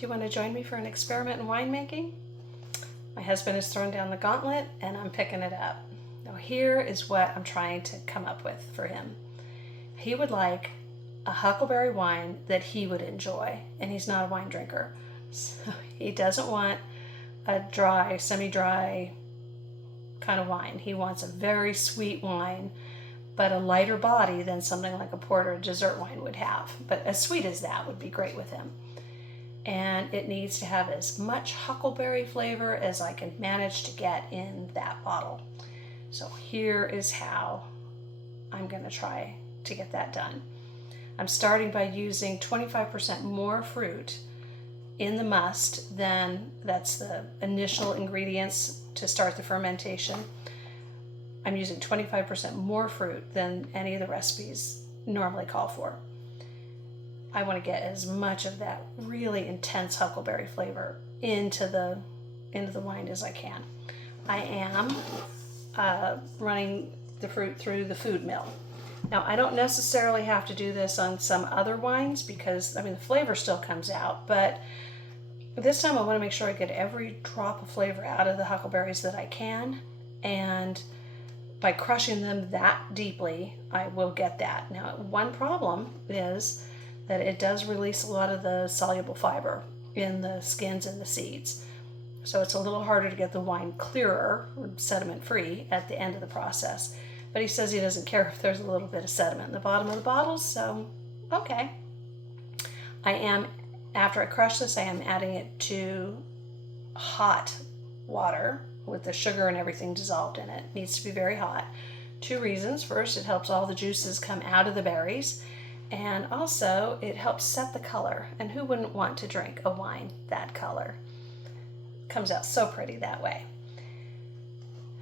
Do you want to join me for an experiment in winemaking? My husband has thrown down the gauntlet and I'm picking it up. Now here is what I'm trying to come up with for him. He would like a huckleberry wine that he would enjoy, and he's not a wine drinker. So he doesn't want a dry, semi-dry kind of wine. He wants a very sweet wine, but a lighter body than something like a port or a dessert wine would have. But as sweet as that would be great with him. And it needs to have as much huckleberry flavor as I can manage to get in that bottle. So here is how I'm going to try to get that done. I'm starting by using 25% more fruit in the must than that's the initial ingredients to start the fermentation. I'm using 25% more fruit than any of the recipes normally call for. I want to get as much of that really intense huckleberry flavor into the wine as I can. I am running the fruit through the food mill. Now, I don't necessarily have to do this on some other wines because, the flavor still comes out, but this time I want to make sure I get every drop of flavor out of the huckleberries that I can, and by crushing them that deeply, I will get that. Now, one problem is that it does release a lot of the soluble fiber in the skins and the seeds. So it's a little harder to get the wine clearer, sediment-free, at the end of the process. But he says he doesn't care if there's a little bit of sediment in the bottom of the bottles, so okay. After I crush this, I am adding it to hot water with the sugar and everything dissolved in it. It needs to be very hot. 2 reasons. First, it helps all the juices come out of the berries, and also it helps set the color. And who wouldn't want to drink a wine that color? It comes out so pretty that way.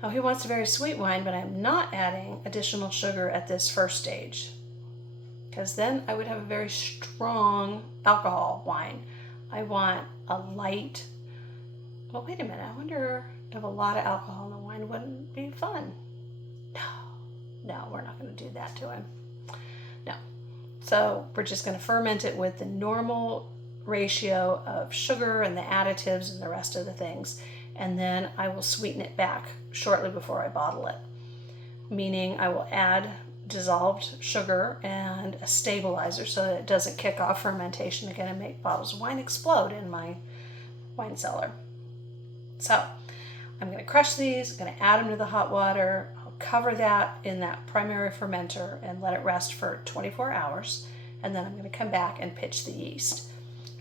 Now, he wants a very sweet wine, but I'm not adding additional sugar at this first stage, because then I would have a very strong alcohol wine. I want a light, well, wait a minute, I wonder if a lot of alcohol in the wine wouldn't be fun. No, we're not going to do that to him. No. So we're just going to ferment it with the normal ratio of sugar and the additives and the rest of the things. And then I will sweeten it back shortly before I bottle it. Meaning I will add dissolved sugar and a stabilizer so that it doesn't kick off fermentation again and make bottles of wine explode in my wine cellar. So I'm going to crush these, I'm going to add them to the hot water. I'll cover that in that primary fermenter and let it rest for 24 hours. And then I'm going to come back and pitch the yeast.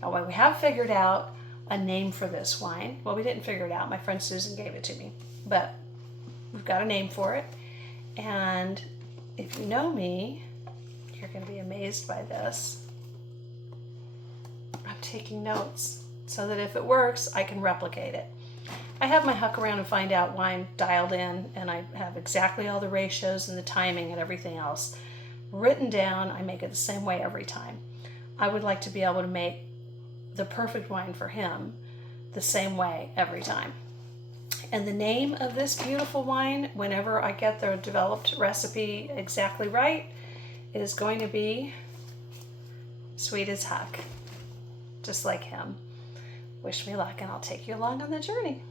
Now, when we have figured out a name for this wine, well, we didn't figure it out. My friend Susan gave it to me, but we've got a name for it. And if you know me, you're going to be amazed by this. I'm taking notes so that if it works, I can replicate it. I have my huck around and find out wine dialed in, and I have exactly all the ratios and the timing and everything else written down. I make it the same way every time. I would like to be able to make the perfect wine for him the same way every time. And the name of this beautiful wine, whenever I get the developed recipe exactly right, is going to be Sweet as Huck, just like him. Wish me luck, and I'll take you along on the journey.